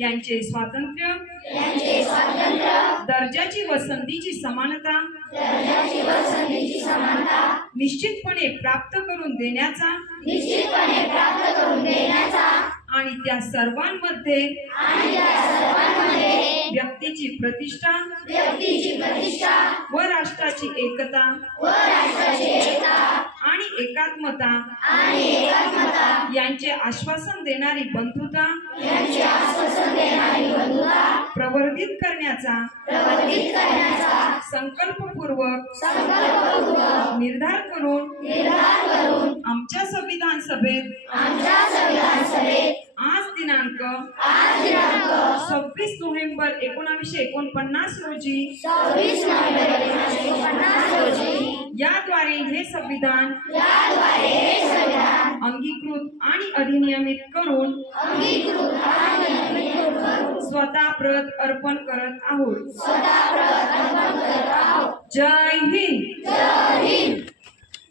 यांचे स्वातंत्र्य दर्जाची व संधीची समानता निश्चितपणे प्राप्त करून देण्याचा निश्चितपणे प्राप्त करून देण्याचा आणि त्या सर्वांमध्ये आणि त्या सर्वांमध्ये व्यक्तीची प्रतिष्ठा व्यक्तीची प्रतिष्ठा व राष्ट्राची एकता व राष्ट्राची एकता आणि एकात्मता. आणि एकात्मता. यांचे आश्वासन देणारी बंधुता. यांचे आश्वासन देणारी बंधुता. प्रवर्धित करण्याचा. प्रवर्धित करण्याचा. संकल्पपूर्वक. संकल्पपूर्वक. निर्धार करून. निर्धार करून. आमच्या संविधान सभेत. आमच्या संविधान सभेत. आज दिनांक. आज दिनांक. सव्वीस नोव्हेंबर एकोणावीसशे एकोणपन्नास रोजी सव्वीस नोव्हेंबर एकोणीसशे पन्नास रोजी याद्वारे हे संविधान अंगीकृत आणि अधिनियमित करून स्वतः प्रत अर्पण करत आहोत. स्वतः प्रवर्तन करत आहोत. जय हिंद. जय हिंद.